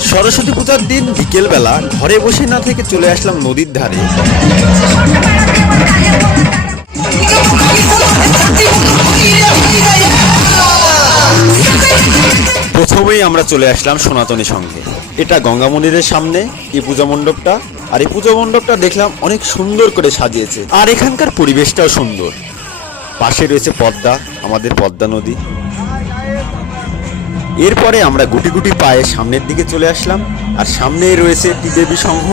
সরস্বতী পূজার দিন বিকেলবেলা ঘরে বসে না থেকে চলে আসলাম নদীর ধারে। প্রথমেই আমরা চলে আসলাম সনাতনী সঙ্গে। এটা গঙ্গা মন্দিরের সামনে এই পূজা মণ্ডপটা, আর এই পূজা মণ্ডপটা দেখলাম অনেক সুন্দর করে সাজিয়েছে, আর এখানকার পরিবেশটাও সুন্দর। পাশে রয়েছে পদ্মা, আমাদের পদ্মা নদী। এরপরে আমরা গুটি গুটি পায়ে সামনের দিকে চলে আসলাম, আর সামনেই রয়েছে ত্রিদেবী সংঘ।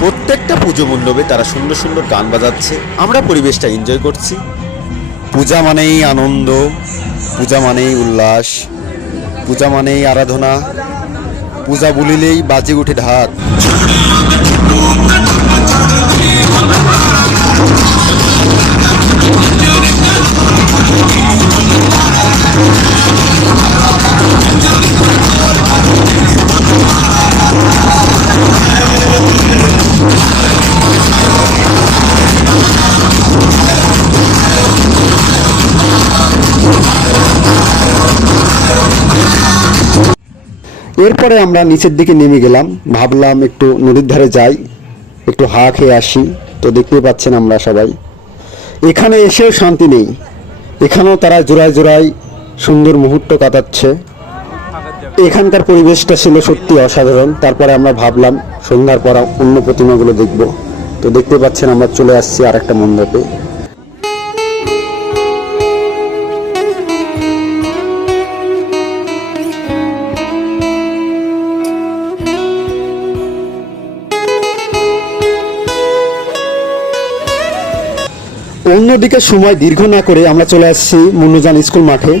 প্রত্যেকটা পুজো মণ্ডপে তারা সুন্দর সুন্দর গান বাজাচ্ছে, আমরা পরিবেশটা এনজয় করছি। পূজা মানেই আনন্দ, পূজা মানেই উল্লাস, পূজা মানেই আরাধনা, পূজা বলিলেই বাজে উঠে ঢাক। এরপরে আমরা নিচের দিকে নেমে গেলাম, ভাবলাম একটু নদীর ধারে যাই, একটু হাওয়া খেয়ে আসি। তো দেখতেই পাচ্ছেন আমরা সবাই, এখানে এসেও শান্তি নেই, এখানেও তারা জোড়ায় জোড়ায় সুন্দর মুহূর্ত কাটাচ্ছে। এখানকার পরিবেশটা ছিল সত্যি অসাধারণ। তারপরে আমরা ভাবলাম সন্ধ্যার পর অন্য প্রতিমাগুলো দেখব। তো দেখতে পাচ্ছেন আমরা চলে আসছি আর একটা মণ্ডপে। অন্যদিকে সময় দীর্ঘ না করে আমরা চলে আসছি মুন্নুজান স্কুল মাঠে।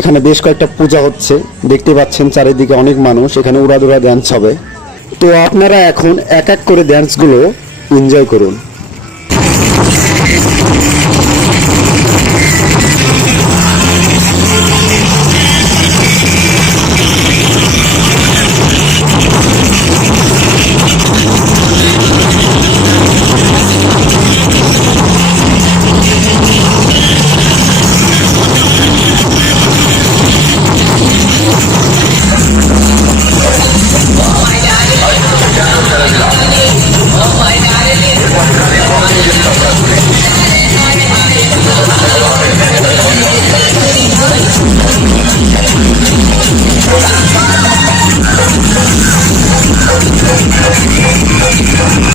এখানে বেশ কয়েকটা পূজা হচ্ছে, দেখতে পাচ্ছেন চারিদিকে অনেক মানুষ, এখানে উড়াদুরা ড্যান্স হবে। তো আপনারা এখন এক এক করে ড্যান্সগুলো এনজয় করুন।